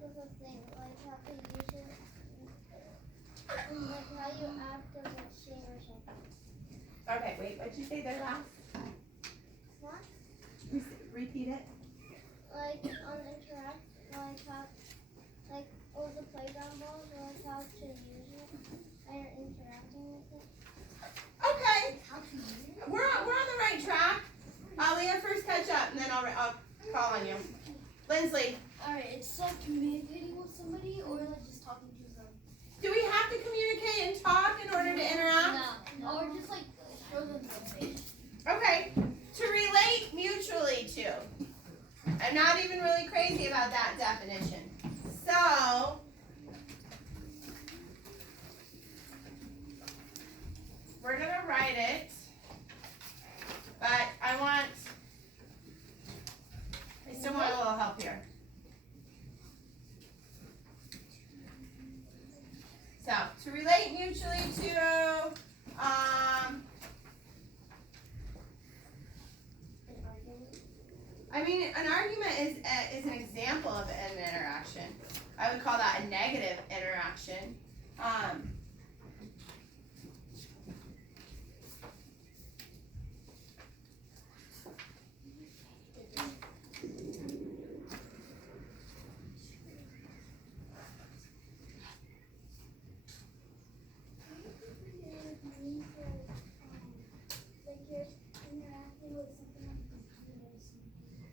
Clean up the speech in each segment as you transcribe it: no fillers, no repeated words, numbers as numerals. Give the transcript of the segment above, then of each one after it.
with a thing, like how to use it, like how you act as a thing or something. Okay, wait, what'd you say there last? What? Repeat it. Like on interact, like how, like all the playground balls, like how to use it, and you're interacting with it. Okay, we're on the right track. Leah, first catch up, and then I'll call on you. Lindsley. Alright, it's like communicating with somebody or like just talking to them. Do we have to communicate and talk in order to interact? No. Or just like show them something. Okay, to relate mutually to. I'm not even really crazy about that definition. So, we're going to write it, but I still want a little help here. So, to relate mutually to, I mean, an argument is an example of an interaction. I would call that a negative interaction.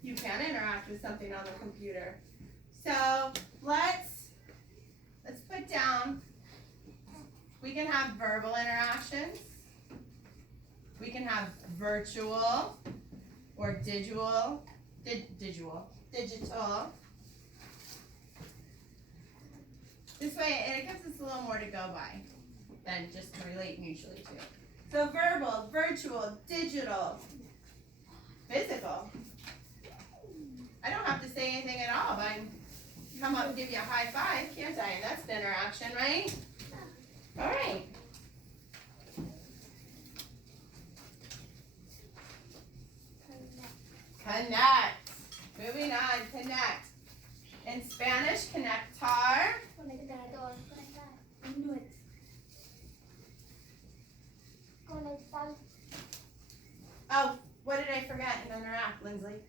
You can interact with something on the computer. So let's put down, we can have verbal interactions. We can have virtual or digital. This way it gives us a little more to go by than just to relate mutually to. So verbal, virtual, digital, physical. I don't have to say anything at all, but I can come up and give you a high five, can't I? And that's an interaction, right? All right. Connect. Moving on, connect. In Spanish, conectar. Oh, what did I forget in interact, Lindsley?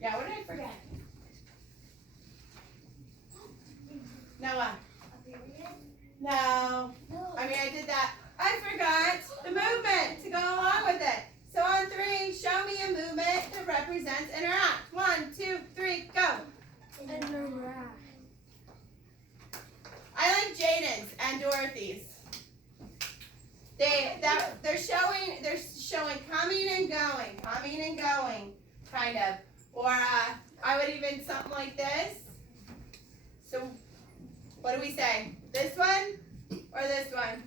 Yeah, what did I forget? Noah. No. I mean, I did that. I forgot the movement to go along with it. So on 3, show me a movement that represents interact. 1, 2, 3, go. Interact. I like Jaden's and Dorothy's. They're showing coming and going, kind of. Or I would even something like this. So what do we say? This one or this one?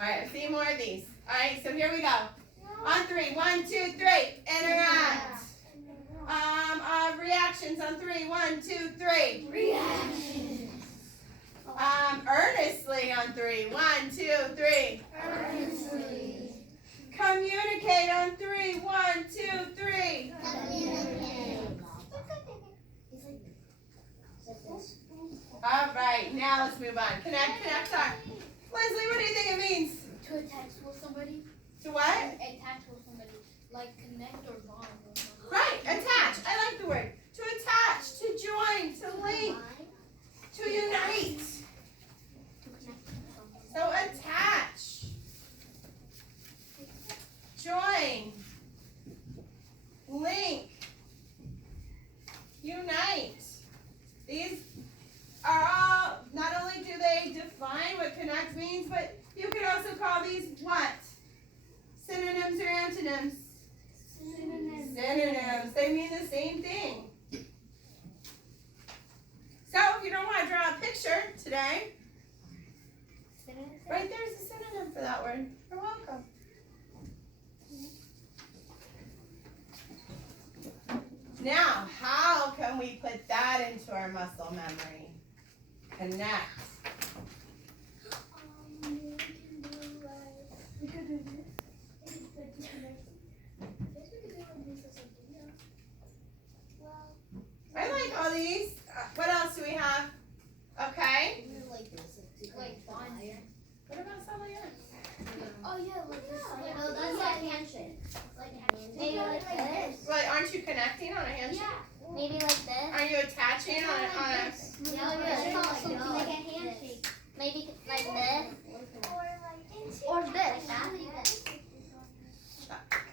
All right, a few more of these. All right, so here we go. On 3, 1, 2, 3, interact. Reactions on 3, 1, 2, 3. Reactions. Earnestly on 3, 1, 2, 3. Earnestly. Communicate on 3, 1, 2, 3. Communicate. All right, now let's move on. Connect on. Leslie, what do you think it means? To attach with somebody. To what? Attach with somebody. Like connect or bond with somebody. Right, attach. I like the word. To attach, to join, to link, to unite. So attach, join, link, unite. These are all, not only do they define what connect means, but you could also call these what? Synonyms or antonyms? Synonyms. Synonyms. They mean the same thing. So if you don't want to draw a picture today, right there's a synonym for that word. You're welcome. Now, how can we put that into our muscle memory? Connect. connecting on a handshake? Yeah. Maybe like this. Are you attaching on a Yeah, it's not something like a handshake. Maybe like this. Or this. Like that.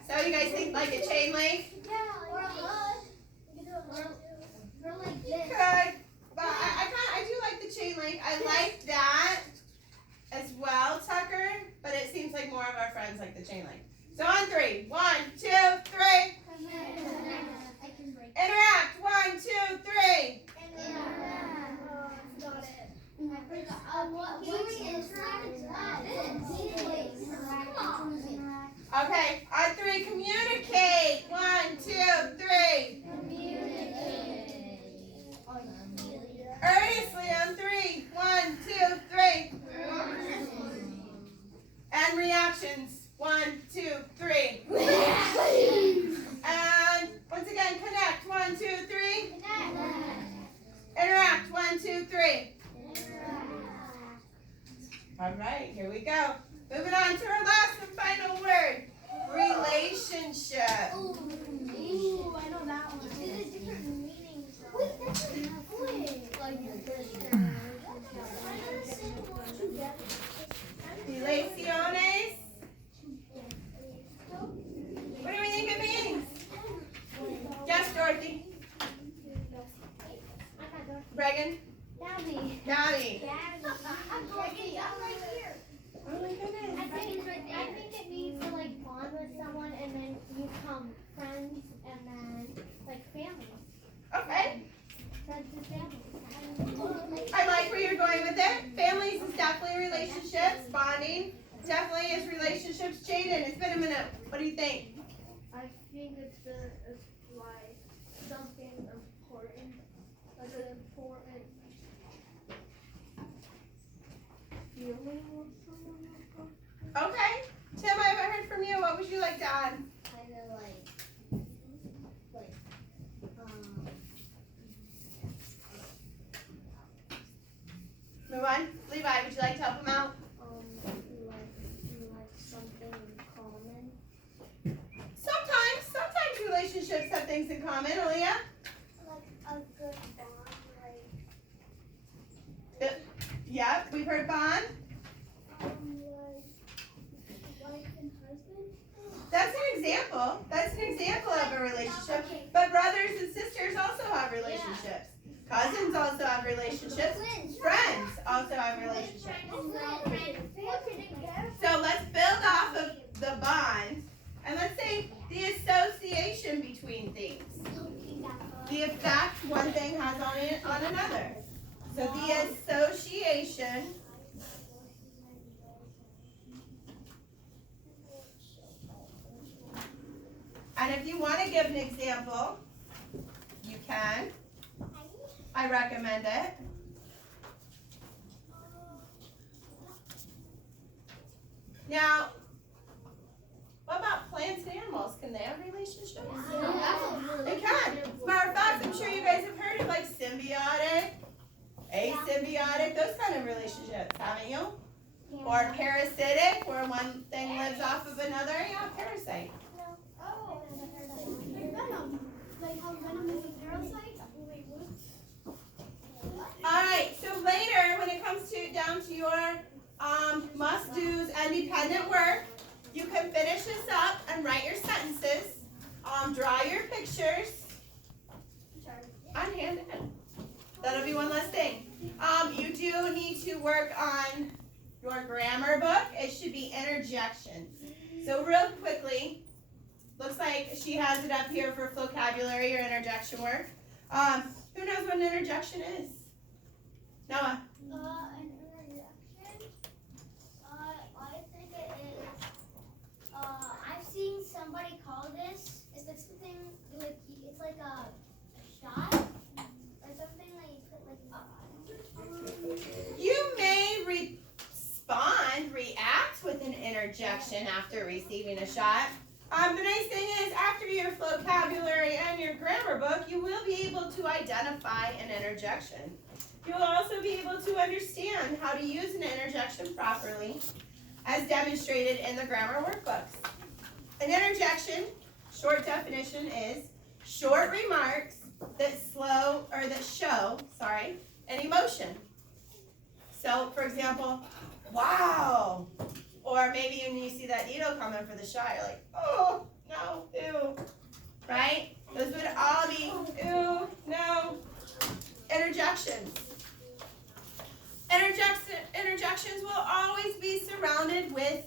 So you guys think like a chain link? Yeah, or a hug. Or like this. Could, but I do like the chain link. I like that as well, Tucker. But it seems like more of our friends like the chain link. So on 3. 1, 2, 3. Interact. 1, 2, 3. Got it. Okay. On 3, communicate. 1, 2, 3. Earnestly on 3. 1, 2, 3. And reactions. 1, 2, 3. And once again, connect. 1, 2, 3. Interact. 1, 2, 3. All right, here we go. Moving on to our last and final word. Relationship. Ooh, I know that one. There's different meanings. Wait, that's Relaciones. What do we think it means? Yes, Dorothy. Reagan. Daddy. Daddy. I'm right here. Oh my goodness. I think it means to like bond with someone and then you become friends and then like family. Okay. Friends and family. I like where you're going with it. Families is definitely relationships. Bonding definitely is relationships. Jaden, it's been a minute. What do you think? I think it's like something important, like an important feeling or something like that. Okay. Tim, I haven't heard from you. What would you like to add? Kind of like Move on. Levi, would you like to help him out? like something in common. Sometimes relationships have things in common, Aaliyah. Like a good bond, like Yep, we've heard bond. like wife and husband. That's an example. That's an example of a relationship. But brothers and sisters also have relationships. Cousins also have relationships. Friends also have relationships. So let's build off of the bond and let's say the association between things. The effect one thing has on another. So the association and if you want to give an example, you can. I recommend it. Now, what about plants and animals? Can they have relationships? They can. As a matter of fact, I'm sure you guys have heard of like symbiotic, asymbiotic, those kind of relationships, haven't you? Or parasitic, where one thing lives off of another. Yeah, parasite. Oh, venom. Like how venom is a parasite? Alright, so later when it comes down to your must-dos and dependent work, you can finish this up and write your sentences. Draw your pictures. Unhanded. That'll be one less thing. You do need to work on your grammar book. It should be interjections. So real quickly, looks like she has it up here for vocabulary or interjection work. Who knows what an interjection is? Noah. An interjection? I think it is. I've seen somebody call this. Is that something like it's like a shot or something that you put like? You may react with an interjection after receiving a shot. The nice thing is, after your vocabulary and your grammar book, you will be able to identify an interjection. You will also be able to understand how to use an interjection properly, as demonstrated in the grammar workbooks. An interjection, short definition, is short remarks that show an emotion. So, for example, wow. Or maybe when you see that needle coming for the shot, you're like, oh, no, ew. Right? Those would all be, ew, no. Interjections. Interjections will always be surrounded with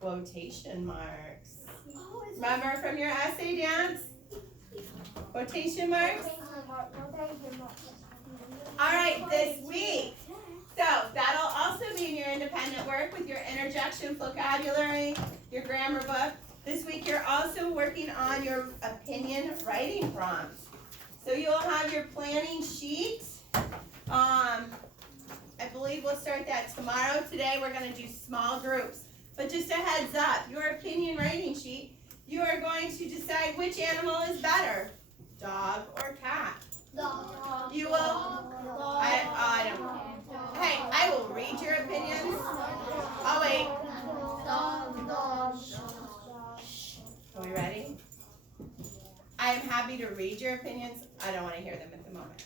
quotation marks. Remember from your essay dance? Quotation marks? All right, this week. So that'll also be in your independent work with your interjection vocabulary, your grammar book. This week you're also working on your opinion writing prompts. So you'll have your planning sheet. I believe we'll start that tomorrow. Today we're going to do small groups. But just a heads up, your opinion writing sheet, you are going to decide which animal is better, dog or cat. Dog. You will? I don't. Hey, I will read your opinions. Oh, wait. Are we ready? I am happy to read your opinions. I don't want to hear them at the moment.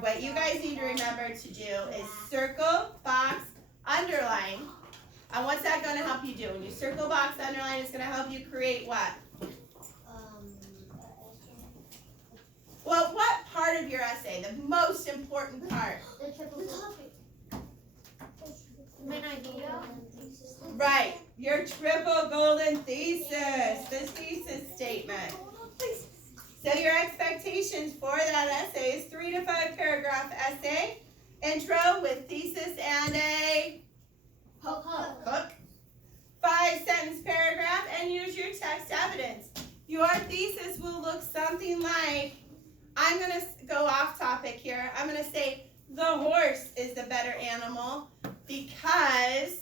What you guys need to remember to do is circle, box, underline. And what's that going to help you do? When you circle, box, underline, it's going to help you create what? Well, what part of your essay? The most important part. Main idea. Right. Your triple golden thesis. The thesis statement. So your expectations for that essay is 3 to 5 paragraph essay. Intro with thesis and a hook. 5 sentence paragraph and use your text evidence. Your thesis will look something like, I'm going to go off topic here. I'm going to say the horse is the better animal because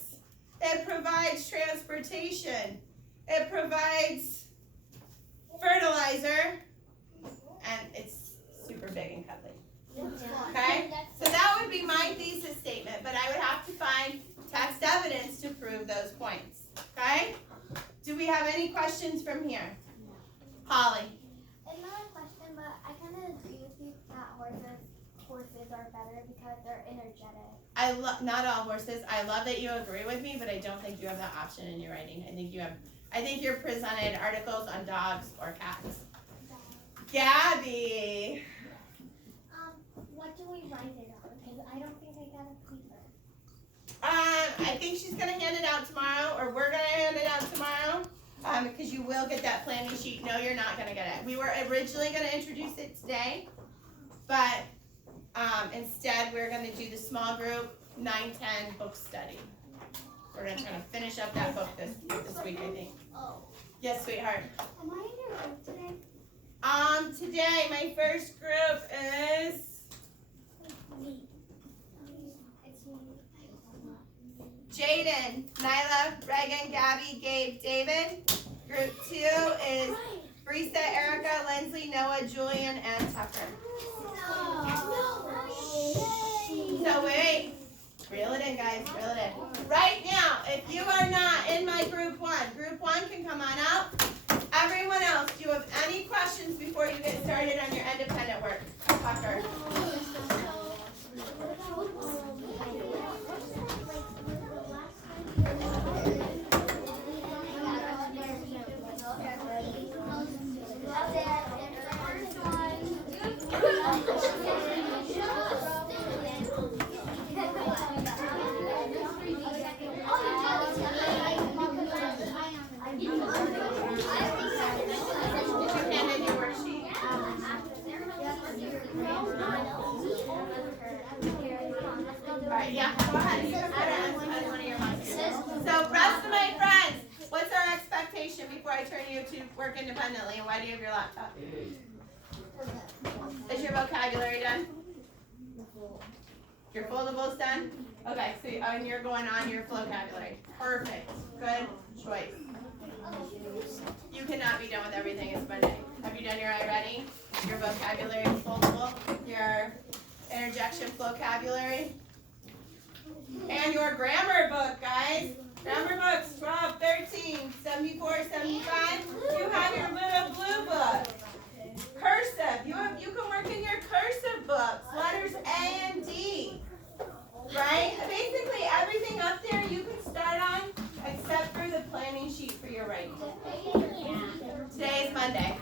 it provides transportation. It provides fertilizer. And it's super big and cuddly. Okay? So that would be my thesis statement, but I would have to find text evidence to prove those points. Okay? Do we have any questions from here? Holly. Another question, but I kind of agree with you that horses are better because they're energetic. Not all horses. I love that you agree with me, but I don't think you have that option in your writing. I think you're presented articles on dogs or cats. Gabby. What do we write it on? Because I don't think I got a paper. I think she's gonna hand it out tomorrow, or we're gonna hand it out tomorrow. Because you will get that planning sheet. No, you're not gonna get it. We were originally gonna introduce it today, but instead we're gonna do the small group 9-10 book study. We're gonna try to finish up that book this week, I think. Oh. Yes, sweetheart. Am I in your group today? Today my first group is Me. It's me. Jaden, Nyla, Reagan, Gabby, Gabe, David. Group 2 is Brisa, Erica, Lindsley, Noah, Julian, and Tucker. So wait, reel it in, guys, reel it in. Right now, if you are not in my group 1 can come on out. Everyone else, do you have any questions before you get started on your independent work? Tucker. Yeah, go ahead. You can put it on one of your marks. So, rest of my friends, what's our expectation before I turn you to work independently? And why do you have your laptop? Is your vocabulary done? Your foldables done? Okay, so and you're going on your vocabulary. Perfect. Good choice. You cannot be done with everything. It's Monday. Have you done your I ready? Your vocabulary foldable? Your interjection vocabulary? And your grammar book, guys. Grammar books, 12, 13, 74, 75. You have your little blue book. right? Basically everything up there you can start on except for the planning sheet for your writing. Today is Monday.